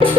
Hello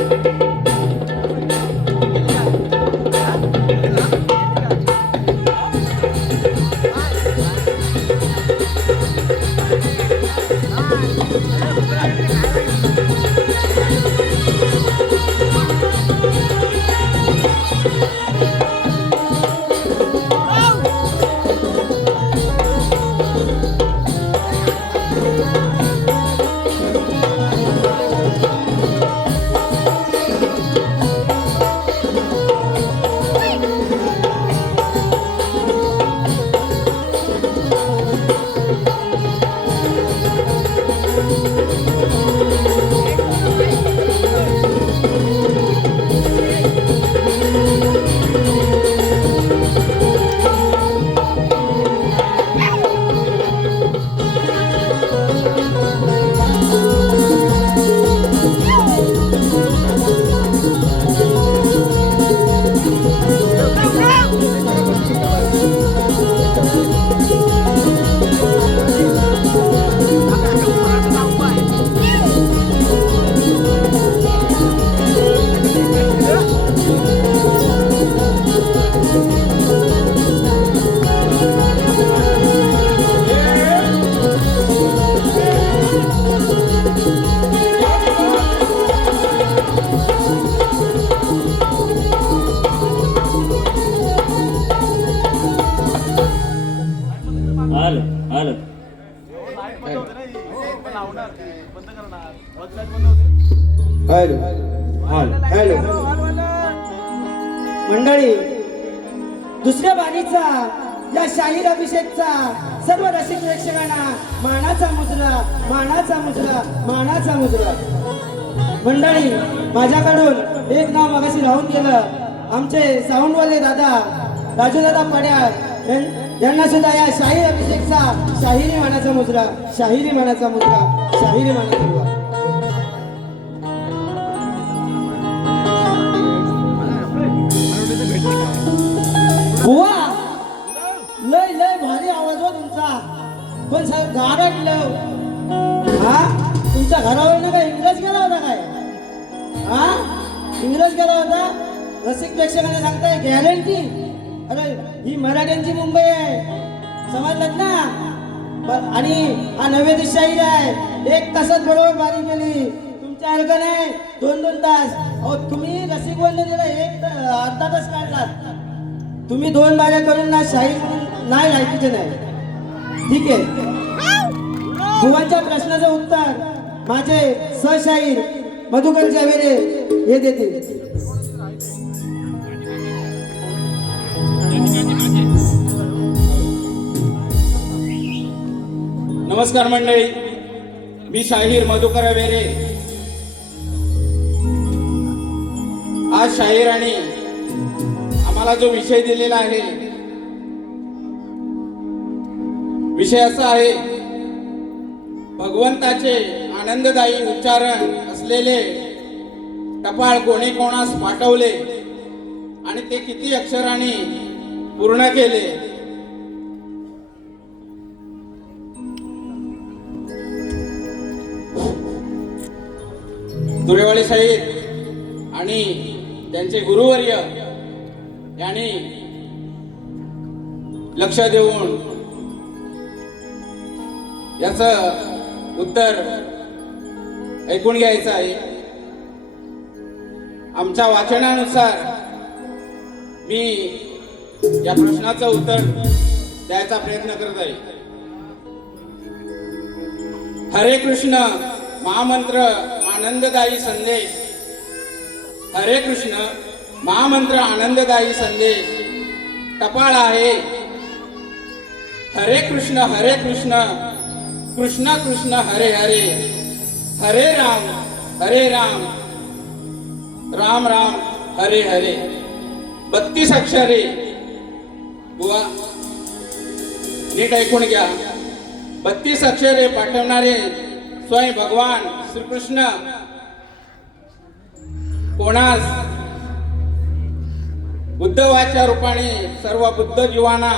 hello मंडळी, दुसऱ्या बाणीचा या शाहीर अभिषेकचा सर्व रसिक प्रेक्षकांना मानाचा मुजरा, मानाचा मुजरा, मानाचा मुजरा. मंडळी, माझ्याकडून एक नाव मागाशी राहून गेलं. आमचे साऊंडवाले दादा राजू दादा पड्याळ यांना सुद्धा या शाहीर अभिषेकचा शाहिरी मानाचा मुजरा, शाहिरी मानाचा मुजरा, शाहिरी मानाचा मुजरा. बुवा, लय लय भारी आवाज हो तुमचा. पण साहेब गारटलं. हा, तुमच्या घरावर काय इंग्रज गेला होता काय? हा, इंग्रज गेला होता. रसिक प्रेक्षकांना सांगताय गॅरंटी. अरे ही मराठ्यांची मुंबई आहे, समजलं ना? आणि हा नवे शाहीर आहे. 1 तासात बरोबर बारी केली. तुमच्या अर्घ नाही 2-2 तास. अहो तुम्ही रसिक वंदनेला अर्धा तास काढलात. तुम्ही 2 बाऱ्या करून ना शाहीर म्हणून नाही लायकीचे नाही. ठीक आहे. बुवांच्या प्रश्नाचं उत्तर माझे सहशाहीर मधुकर जावेरे हे देतील. नमस्कार मंडळी, मी शाहीर मधुकर वेरे. आज शाहिरांनी आम्हाला जो विषय दिलेला आहे, विषय असा आहे, भगवंताचे आनंददायी उच्चारण असलेले टपाळ कोणी कोणास पाठवले आणि ते किती अक्षरांनी पूर्ण केले. दुरेवाळे शाहीर आणि त्यांचे गुरुवर्य यांनी लक्ष देऊन याचं उत्तर ऐकून घ्यायचं आहे. आमच्या वाचनानुसार मी या प्रश्नाचं उत्तर द्यायचा प्रयत्न करत आहे. हरे कृष्ण महामंत्र आनंददायी संदेश. हरे कृष्ण महामंत्र आनंददायी संदेश टपाळ आहे. हरे कृष्ण कृष्ण कृष्ण हरे हरे, हरे राम राम राम हरे हरे. 32 अक्षरे. बुवा नीट ऐकून घ्या. 32 अक्षरे पाठवणारे स्वयं भगवान श्रीकृष्ण कोणास बुद्धवाच्या रूपाने सर्व बुद्ध जीवांना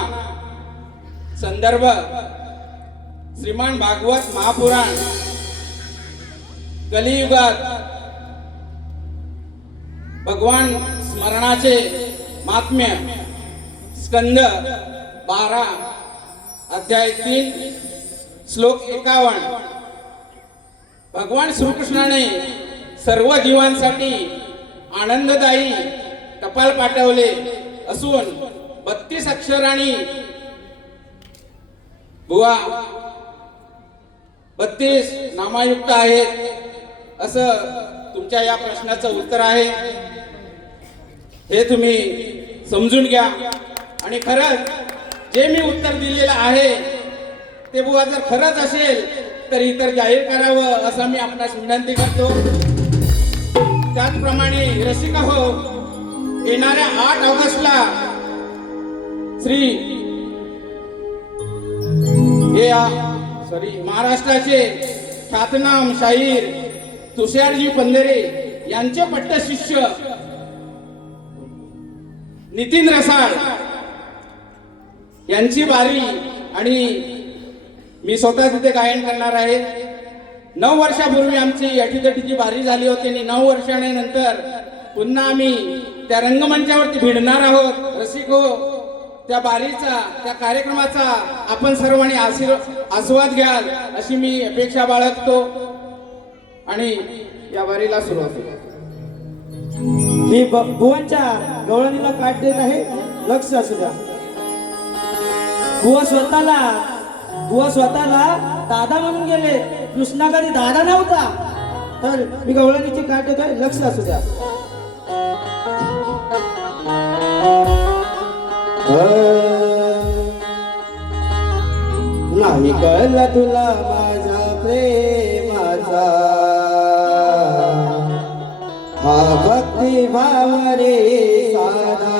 संदर्भ श्रीमान भागवत महापुराण कलियुगात भगवान स्मरणाचे महात्म्य स्कंद 12 अध्याय 3 श्लोक 51. भगवान श्रीकृष्णाने सर्व जीवांसाठी आनंददायी टपाल पाठवले असून 32 अक्षरांनी बुवा 32 नामायुक्त आहेत असं तुमच्या या प्रश्नाचं उत्तर आहे. हे तुम्ही समजून घ्या आणि खरंच जे मी उत्तर दिलेलं आहे ते बुवा जर खरंच असेल तर इतर जाहीर करावं असं मी आपणास विनंती करतो. त्याचप्रमाणे रसिका हो, येणाऱ्या 8 ऑगस्टला महाराष्ट्राचे ख्यातनाम शाहीर तुषारजी पंधरे यांचे पट्ट शिष्य नितीन रसाळ यांची बारी आणि मी स्वतः तिथे गायन करणार आहे. 9 वर्षापूर्वी आमची अटीतटीची बारी झाली होती आणि 9 वर्षानंतर पुन्हा आम्ही त्या रंगमंचावरती भिडणार आहोत. रसिक हो, त्या बारीचा त्या कार्यक्रमाचा आपण सर्वांनी आस्वाद घ्याल अशी मी अपेक्षा बाळगतो आणि या बारीला सुरुवात करू. मी बुवांच्या गवळणीला काट देत आहे, लक्ष असू द्या. बुवा स्वतःला दादा म्हणून गेले. कृष्णाकडे दादा नव्हता, तर मी गवळणीची काट देतोय, लक्ष असू द्या. नाही कळला तुला माझ्या प्रेमाचा, हा भक्ती भाव रे साधा.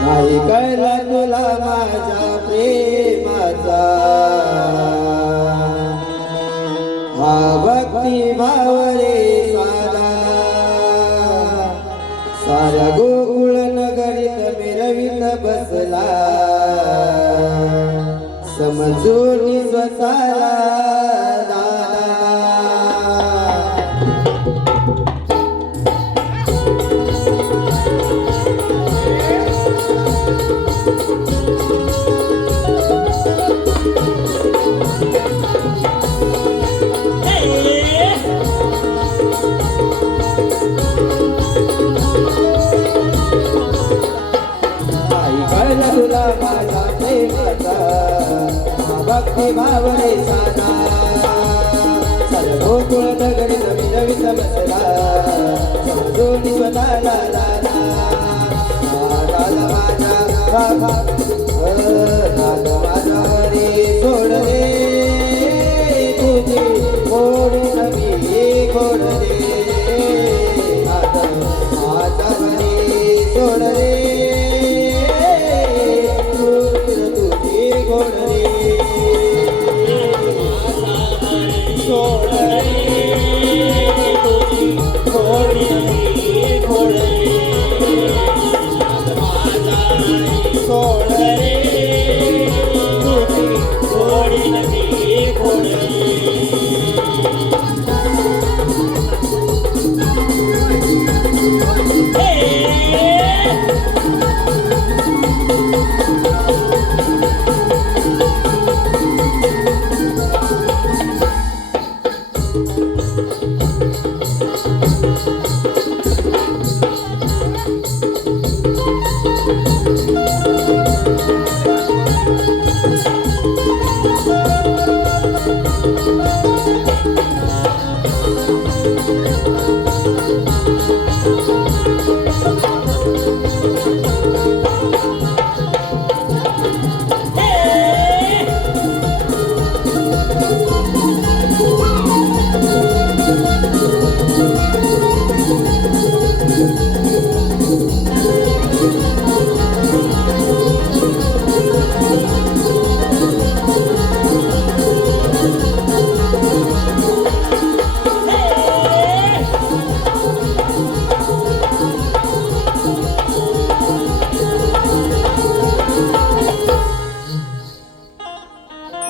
नाही कळला तुला माझ्या प्रेमाचा, हा भक्ती भाव रे साधा. साऱ्या गोकुळ नगरीत मिरवित बसला, समजून स्वतःला दादा. तुला माझा प्रेमाचा, भक्ती भाव रे साधा. सर्व गोकुळ नगरीत मिरवित बसला, समजून स्वतःला दादा. दादा माझा बाबा, दादा माझा रे सोड रे, तुझी गोड नवी गोड रे. दादा माझा रे सोड रे,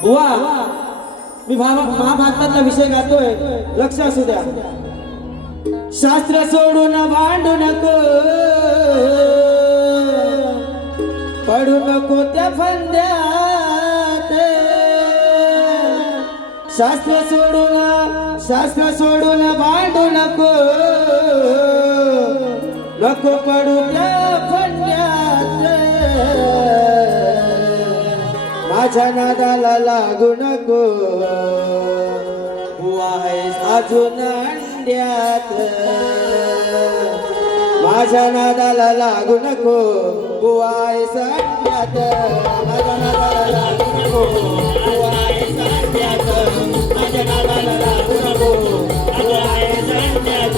बुवा मी महाभारतातला विषय गातोय, लक्ष असू द्या. शास्त्र सोडून भांडू नको, पडू नको त्या फंद्यात. शास्त्र सोडून भांडू नको, नको पडू त्या फंद्यात. माझ्या नादाला लागू नको, बुवा आहेस अजून अंड्यात. माझ्या नादाला लागू नको, बुवा आहेस अंड्यात. माझ्या नादाला लागू नको, बुवा आहेस अंड्यात. माझ्या नादाला लागू नको, बुवा आहेस अंड्यात.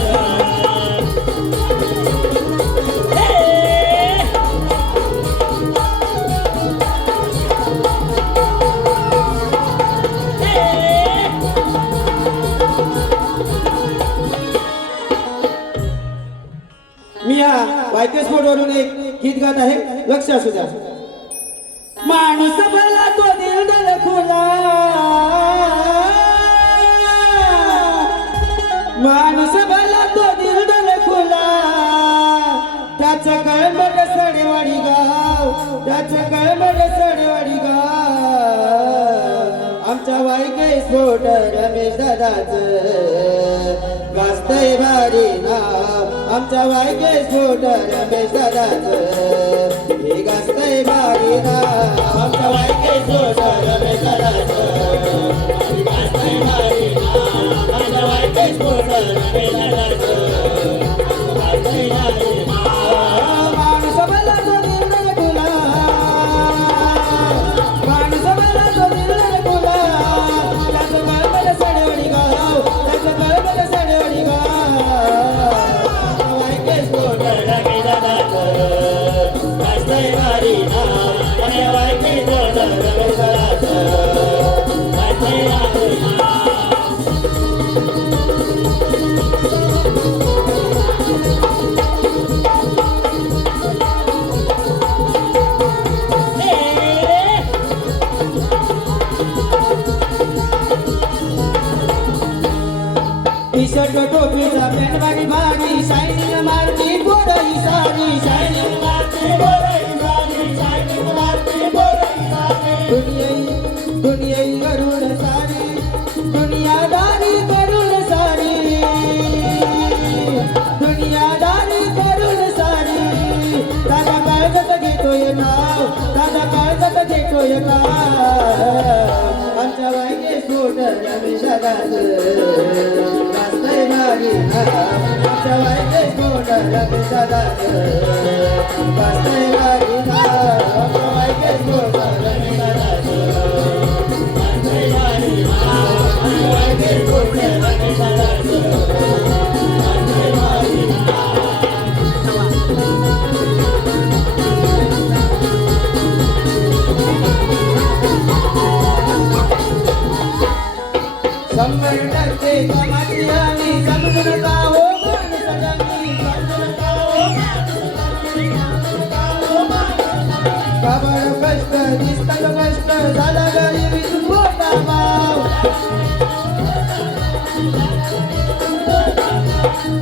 मी या वायके स्पोर्टवरून एक गीत गात आहे, लक्ष असू द्या. माणूस भला तो दिल खुला, माणूस भला तो दिल खुला. त्याचं कळमड सडेवाडी गाव, त्याचं कळमड सडेवाडी गाव. आमच्या वायके स्फोट रमेश दादाचं गाजतंय भारी नाव. आमच्या वायके स्फोट रमेश दादाचं हे गाजतंय भारी नाव. आमच्या वायके स्फोट रमेश दादाचं हे गाजतंय भारी नाव. आमच्या वायके स्फोट रमेश दादाचं गाजतंय भारी नाव. माणूस भला तो निर्णय तुला, माणूस भला तो निर्णय तुला. त्याचं कळमड सडेवाडी गाव, त्याचं कळमड सडेवाडी गाव. वायके स्फोट रमेश दादाचं गाजतंय भारी नाव. आमच्या वायके स्फोट रमेश दादाचं गाजतंय भारी नाव. टी-शर्ट टोपीचा पॅन्ट भारी भारी, शायनिंग मारती पोरही सारी, शायनिंग मारती पोरही सारी, शायनिंग मारती पोरही सारी. दुनियाई करून सारी, दुनियादारी करून सारी, दुनियादारी करून सारी. दादा काळजात घेतोय नाव, दादा काळजात घेतोय नाव. आमच्या वायके स्फोट रमेश दादाचं गाजतंय भारी नाव. आमच्या वायके स्फोट रमेश दादाचं गाजतंय भारी नाव. आमच्या वायके स्फोट रमेश दादाचं गाजतंय भारी नाव. आमच्या वायके स्फोट रमेश दादाचं गाजतंय भारी नाव. शंभर टक्के कमाई आम्ही समजून का हो माणूस जंगी, समजून का हो काबड कष्ट दिसतात कष्ट, झाला गरिबीतून मोठा भाव.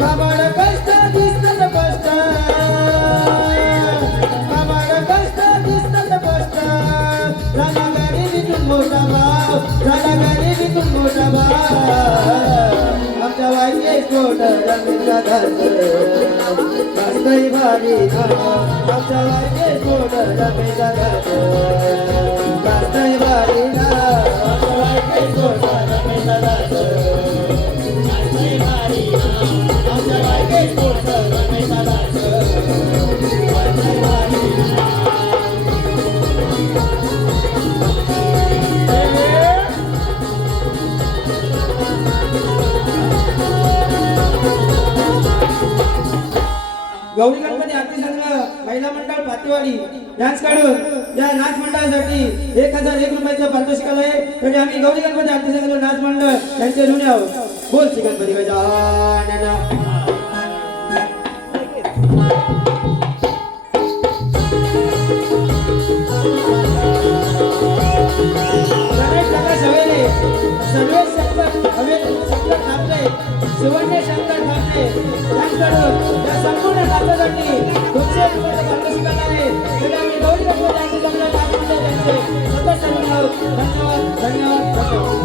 काबड कष्ट दिसतात कष्ट, काबड कष्ट दिसतात कष्ट. झाला गरिबीतून मोठा भाव, झाला गरिबीतून मोठा भाव. आमच्या वायके स्फोट रमेश दादाचं गाजतंय भारी नाव. आमच्या वायके स्फोट रमेश दादाचं गाजतंय भारी नाव. आमच्या वायके स्फोट रमेश दादाचं गाजतंय भारी नाव. आमच्या वायके स्फोट रमेश दादाचं गाजतंय भारी नाव. गौरी गणपती आरती संघ महिला मंडळ पातेवाडी डान्स काढून या नाच मंडळासाठी 1001 रुपयाचं पारितोषिक आहे. म्हणजे आम्ही गौरी गणपती आरती संघ नाच मंडळ यांचे ऋणी आहोत. बोल श्री गणपती गजानन. सर्वे शिवण्य शंकर ठाकरे यांच्याकडून या संपूर्ण नाचासाठी तुमचे मार्गदर्शन आहे. सगळ्या मी गौरी गणपती यांचे जमले नाचले त्यांचे सतत धन्यवाद धन्यवाद धन्यवाद धन्यवाद.